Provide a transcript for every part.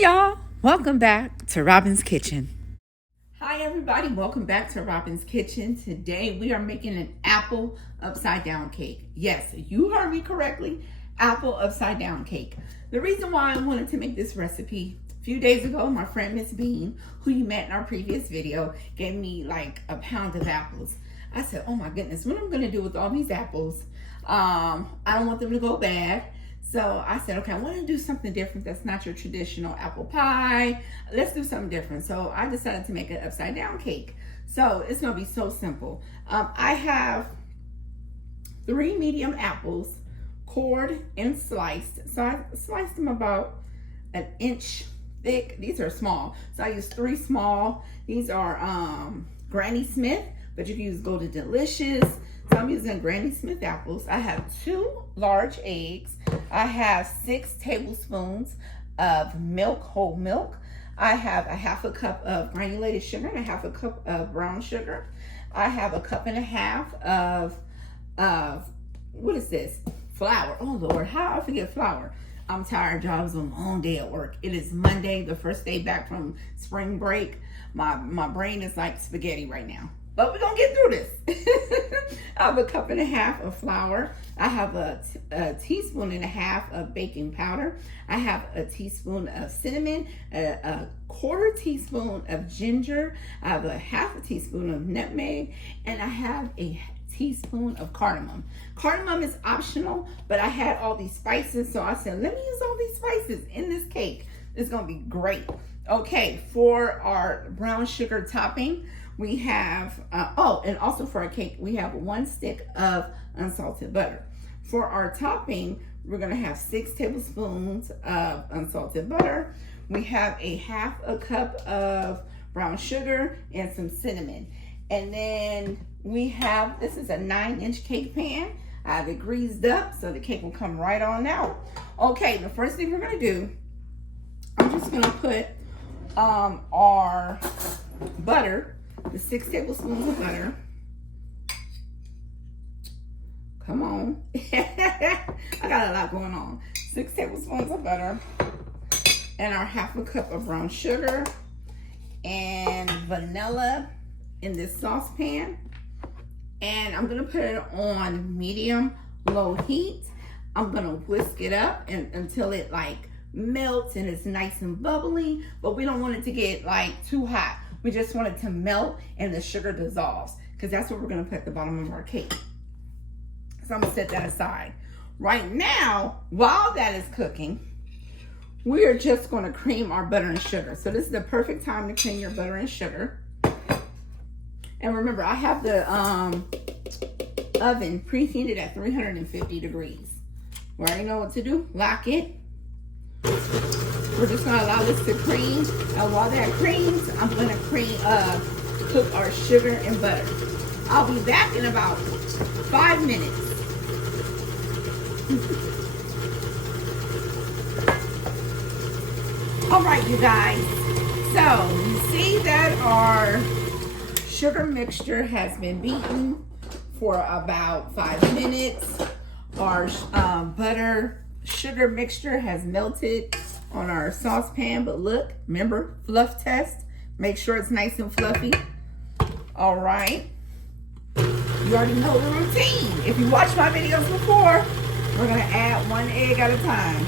Hey y'all, welcome back to Robin's Kitchen. Hi everybody, welcome back to Robin's Kitchen. Today we are making an apple upside down cake. Yes, you heard me correctly, apple upside down cake. The reason why I wanted to make this recipe, a few days ago, my friend Miss Bean, who you met in our previous video, gave me like a pound of apples. I said, oh my goodness, what am I gonna do with all these apples? I don't want them to go bad. So I said, okay, I want to do something different that's not your traditional apple pie. Let's do something different. So I decided to make an upside down cake. So it's going to be so simple. I have 3 medium apples, cored and sliced. So I sliced them about 1 inch thick. These are small. So I used 3 small. These are Granny Smith, but you can use Golden Delicious. So I'm using Granny Smith apples. I have 2 large eggs. I have 6 tablespoons of milk, whole milk. I have a 1/2 cup of granulated sugar and a 1/2 cup of brown sugar. I have a 1.5 cup of what is this? Flour. Oh Lord, how I forget flour. I'm tired, y'all. It was a long day at work. It is Monday, the first day back from spring break. My brain is like spaghetti right now. But we're gonna get through this. I have a 1.5 cups of flour. I have a 1.5 teaspoons of baking powder. I have a teaspoon of cinnamon, a 1/4 teaspoon of ginger. I have a 1/2 teaspoon of nutmeg, and I have a teaspoon of cardamom. Cardamom is optional, but I had all these spices, so I said, let me use all these spices in this cake. It's gonna be great. Okay, for our brown sugar topping, we have, and also for our cake, we have 1 stick of unsalted butter. For our topping, we're gonna have 6 tablespoons of unsalted butter. We have a 1/2 cup of brown sugar and some cinnamon. And then we have, this is a 9-inch cake pan. I have it greased up so the cake will come right on out. Okay, the first thing we're gonna do, I'm just gonna put our butter, the 6 tablespoons of butter. Come on. I got a lot going on. 6 tablespoons of butter. And our 1/2 cup of brown sugar. And vanilla in this saucepan. And I'm going to put it on medium-low heat. I'm going to whisk it up until it like melts and it's nice and bubbly. But we don't want it to get like too hot. We just want it to melt and the sugar dissolves, because that's what we're going to put at the bottom of our cake. So I'm going to set that aside. Right now, while that is cooking, we are just going to cream our butter and sugar. So this is the perfect time to cream your butter and sugar. And remember, I have the oven preheated at 350 degrees. We already know what to do. Lock it. We're just gonna allow this to cream. And while that creams, I'm gonna cook our sugar and butter. I'll be back in about 5 minutes. All right, you guys. So you see that our sugar mixture has been beaten for about 5 minutes. Our butter sugar mixture has melted on our saucepan, but look, remember, fluff test. Make sure it's nice and fluffy. All right. You already know the routine. If you watched my videos before, we're gonna add 1 egg at a time.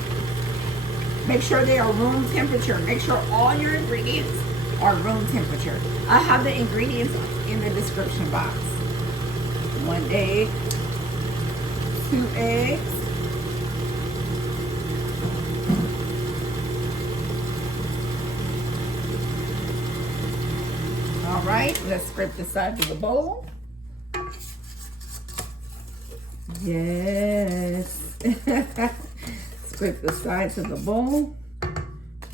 Make sure they are room temperature. Make sure all your ingredients are room temperature. I have the ingredients in the description box. 1 egg, 2 eggs, all right, let's scrape the sides of the bowl. Yes. Scrape the sides of the bowl.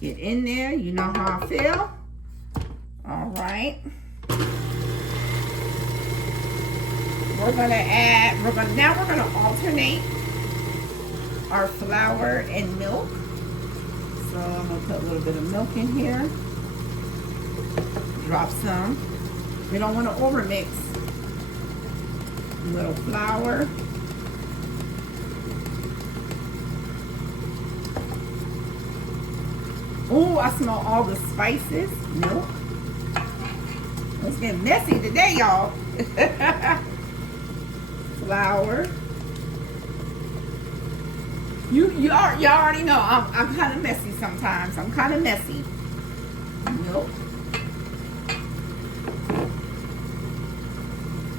Get in there. You know how I feel. All right. Now we're gonna alternate our flour and milk. So I'm gonna put a little bit of milk in here. Drop some. We don't want to overmix. A little flour. Oh, I smell all the spices. Milk. It's getting messy today, y'all. Flour. You already know I'm kind of messy sometimes. I'm kind of messy. Milk.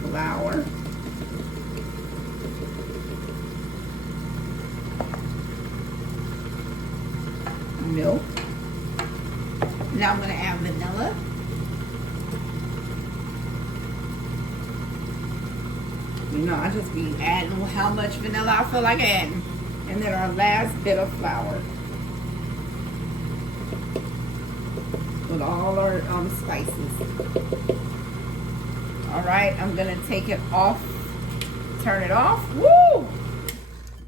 Flour. Milk. Now I'm going to add vanilla. You know, I just be adding how much vanilla I feel like adding. And then our last bit of flour. With all our spices. All right, I'm going to take it off. Turn it off. Woo!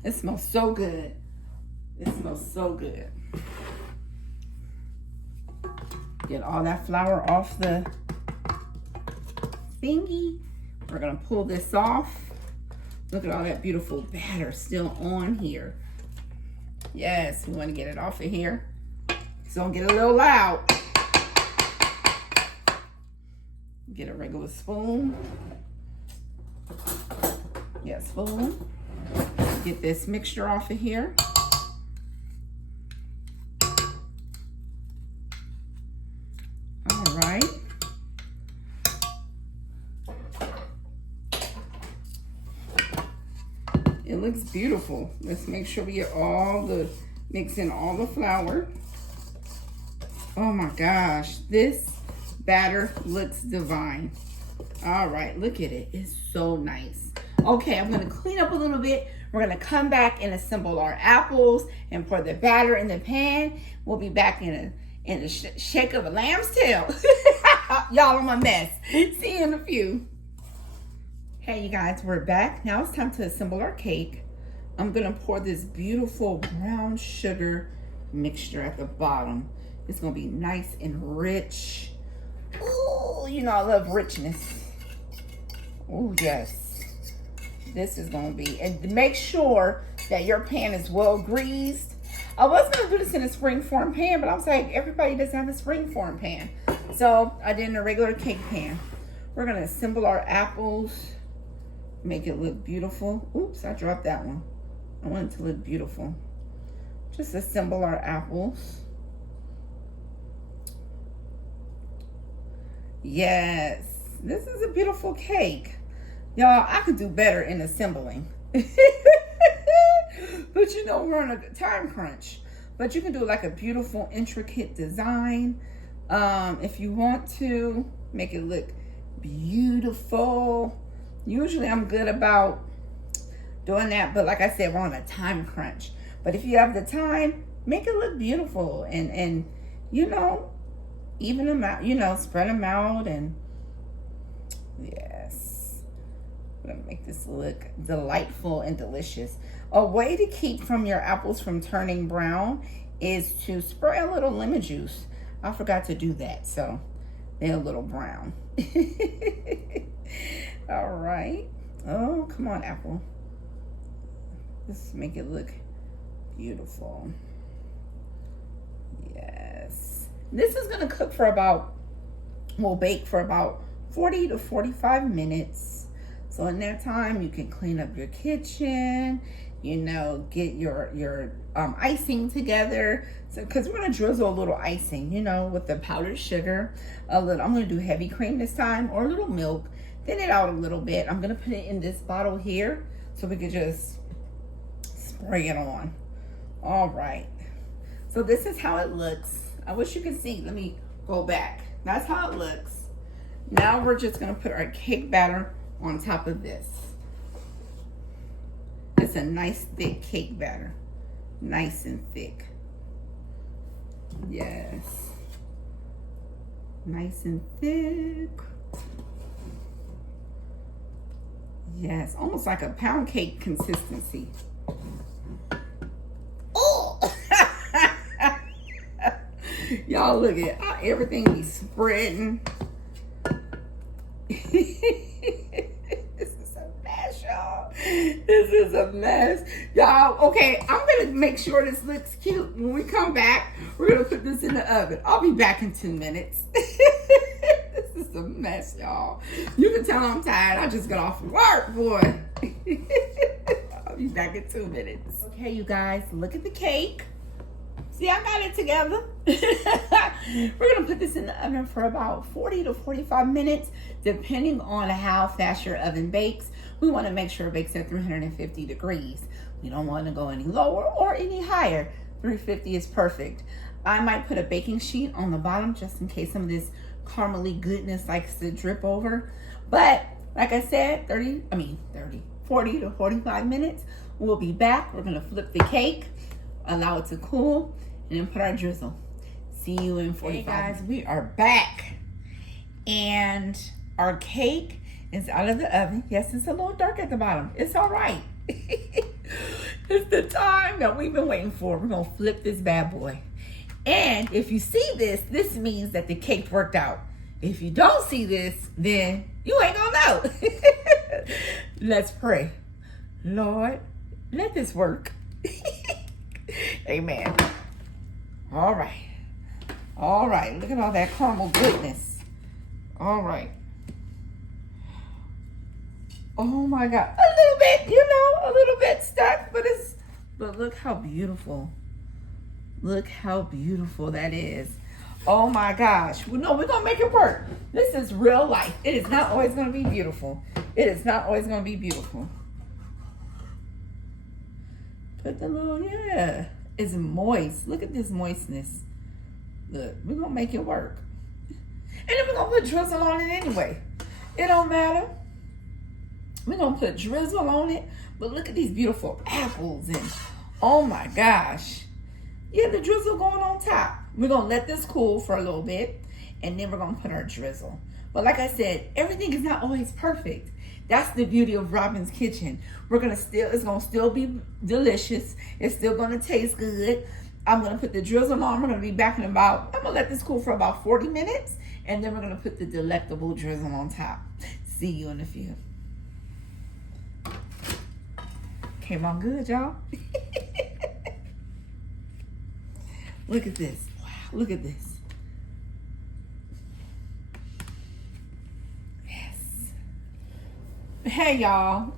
It smells so good. It smells so good. Get all that flour off the thingy. We're gonna pull this off. Look at all that beautiful batter still on here. Yes, we wanna get it off of here. It's gonna get a little loud. Get a regular spoon. Yeah, spoon. Get this mixture off of here. All right. It looks beautiful. Let's make sure we get mix in all the flour. Oh my gosh, this batter looks divine. All right, look at it. It's so nice. Okay, I'm gonna clean up a little bit. We're gonna come back and assemble our apples and pour the batter in the pan. We'll be back in a shake of a lamb's tail. Y'all, I'm a mess. See you in a few. Hey, you guys, we're back. Now it's time to assemble our cake. I'm gonna pour this beautiful brown sugar mixture at the bottom. It's gonna be nice and rich. Ooh, you know I love richness. Oh yes. This is gonna be, and make sure that your pan is well greased. I was gonna do this in a springform pan, but I was like, everybody doesn't have a springform pan. So I did in a regular cake pan. We're gonna assemble our apples, make it look beautiful. Oops, I dropped that one. I want it to look beautiful. Just assemble our apples. Yes, this is a beautiful cake. Y'all, I could do better in assembling. But you know, we're on a time crunch. But you can do like a beautiful, intricate design. If you want to make it look beautiful. Usually I'm good about doing that. But like I said, we're on a time crunch. But if you have the time, make it look beautiful. And you know, even them out, you know, spread them out. And yes. I'm gonna make this look delightful and delicious. A way to keep from your apples from turning brown is to spray a little lemon juice. I forgot to do that, so they're a little brown. All right. Oh, come on, apple. Let's make it look beautiful. Yes. This is gonna cook for about, we'll bake for about 40 to 45 minutes. So in that time, you can clean up your kitchen, you know, get your icing together. So, because we're gonna drizzle a little icing, you know, with the powdered sugar. I'm gonna do heavy cream this time, or a little milk. Thin it out a little bit. I'm gonna put it in this bottle here, so we can just spray it on. All right. So this is how it looks. I wish you could see. Let me go back. That's how it looks. Now we're just gonna put our cake batter on top of this. It's a nice thick cake batter. Nice and thick. Yes. Nice and thick. Yes, almost like a pound cake consistency. Oh! Y'all look at everything be spreading. This is a mess, y'all. This is a mess. Y'all, okay, I'm going to make sure this looks cute. When we come back, we're going to put this in the oven. I'll be back in 2 minutes. This is a mess, y'all. You can tell I'm tired. I just got off work, boy. I'll be back in 2 minutes. Okay, you guys, look at the cake. See, I got it together. We're going to put this in the oven for about 40 to 45 minutes, depending on how fast your oven bakes. We want to make sure it bakes at 350 degrees. We don't want to go any lower or any higher. 350 is perfect. I might put a baking sheet on the bottom just in case some of this caramely goodness likes to drip over. But like I said, 40 to 45 minutes. We'll be back. We're going to flip the cake, allow it to cool, and then put our drizzle. See you in 45 minutes. Hey guys, we are back. And our cake is out of the oven. Yes, it's a little dark at the bottom. It's all right. It's the time that we've been waiting for. We're going to flip this bad boy. And if you see this, this means that the cake worked out. If you don't see this, then you ain't going to know. Let's pray. Lord, let this work. Amen. All right. All right. Look at all that caramel goodness. All right. Oh my God. A little bit, a little bit stuck, but look how beautiful. Look how beautiful that is. Oh my gosh. Well, no, we're going to make it work. This is real life. It is not always going to be beautiful. It is not always going to be beautiful. Put the little, yeah. It's moist. Look at this moistness. Look, we're going to make it work. And then we're going to put drizzle on it anyway. It don't matter. We're going to put drizzle on it. But look at these beautiful apples. And oh my gosh. Yeah, the drizzle going on top. We're going to let this cool for a little bit. And then we're going to put our drizzle. But like I said, everything is not always perfect. That's the beauty of Robin's Kitchen. It's going to still be delicious. It's still going to taste good. I'm going to put the drizzle on. We're going to be back in I'm going to let this cool for about 40 minutes. And then we're going to put the delectable drizzle on top. See you in a few. Came out good, y'all. Look at this. Wow, look at this. Yes. Hey, y'all.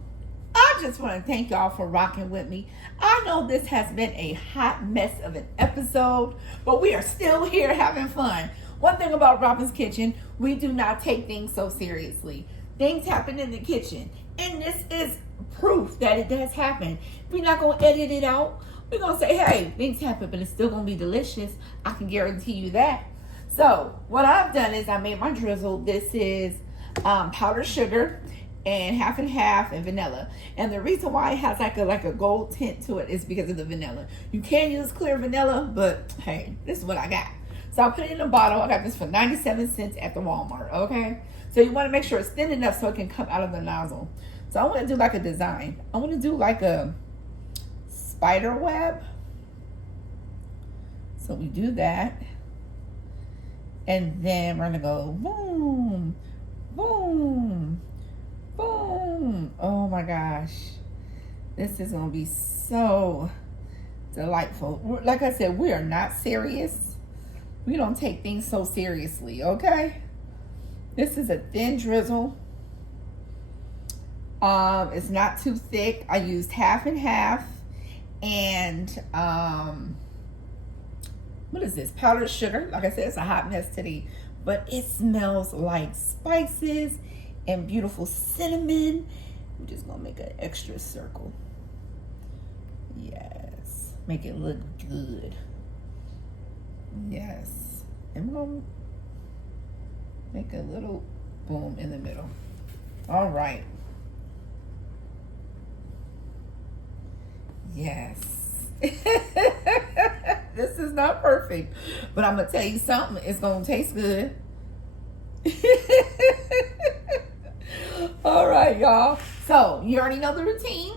I just want to thank y'all for rocking with me. I know this has been a hot mess of an episode, but we are still here having fun. One thing about Robin's Kitchen, we do not take things so seriously. Things happen in the kitchen, and this is proof that it does happen. We're not going to edit it out. We're going to say, hey, things happen, but it's still going to be delicious. I can guarantee you that. So what I've done is I made my drizzle. This is powdered sugar and half and half and vanilla. And the reason why it has like a gold tint to it is because of the vanilla. You can use clear vanilla, but hey, this is what I got. So I put it in a bottle. I got this for 97 cents at the Walmart, okay? So you want to make sure it's thin enough so it can come out of the nozzle. So I want to do like a design. I want to do like a spider web. So we do that. And then we're going to go boom, boom, boom. Oh my gosh. This is going to be so delightful. Like I said, we are not serious. We don't take things so seriously, okay? This is a thin drizzle. It's not too thick. I used half and half. And what is this? Powdered sugar. Like I said, it's a hot mess today. But it smells like spices and beautiful cinnamon. I'm just going to make an extra circle. Yes. Make it look good. Yes. And we're going to make a little boom in the middle. All right. Yes. This is not perfect, but I'm going to tell you something. It's going to taste good. All right, y'all. So you already know the routine.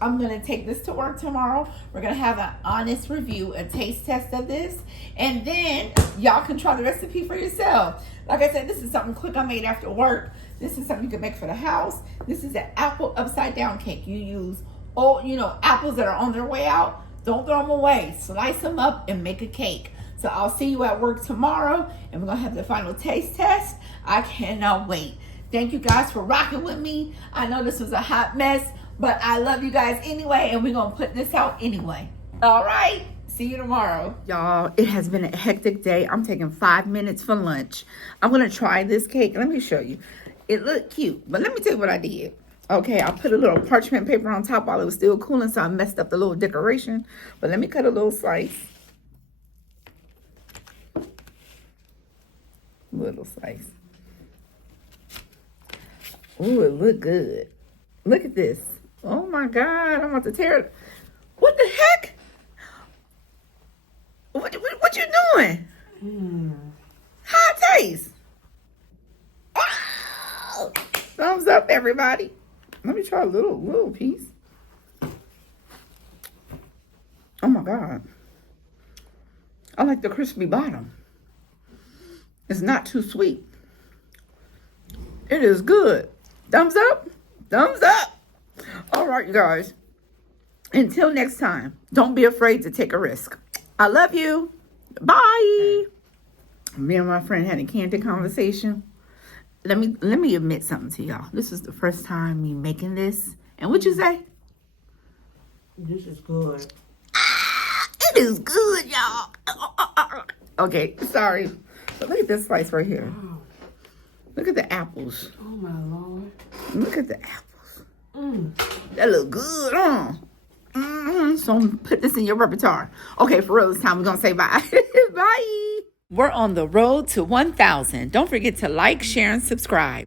I'm going to take this to work tomorrow. We're going to have an honest review, a taste test of this. And then y'all can try the recipe for yourself. Like I said, this is something quick I made after work. This is something you can make for the house. This is an apple upside down cake. You use apples that are on their way out. Don't throw them away. Slice them up and make a cake. So I'll see you at work tomorrow, and we're going to have the final taste test. I cannot wait. Thank you guys for rocking with me. I know this was a hot mess, but I love you guys anyway, and we're going to put this out anyway. All right. See you tomorrow. Y'all, it has been a hectic day. I'm taking 5 minutes for lunch. I'm going to try this cake. Let me show you. It looked cute, but let me tell you what I did. Okay, I put a little parchment paper on top while it was still cooling, so I messed up the little decoration. But let me cut a little slice. Little slice. Ooh, it look good. Look at this. Oh my God, I'm about to tear it. What the heck? What you doing? How it taste? Oh, thumbs up, everybody. Let me try a little piece. Oh my God. I like the crispy bottom. It's not too sweet. It is good. Thumbs up. Thumbs up. All right, you guys. Until next time, don't be afraid to take a risk. I love you. Bye. Me and my friend had a candid conversation. Let me admit something to y'all. This is the first time me making this. And what'd you say? This is good. It is good, y'all. Okay, sorry. But look at this slice right here. Wow. Look at the apples. Oh my Lord. Look at the apples. That look good, huh? So put this in your repertoire. Okay, for real this time, we're going to say bye. Bye. We're on the road to 1,000. Don't forget to like, share, and subscribe.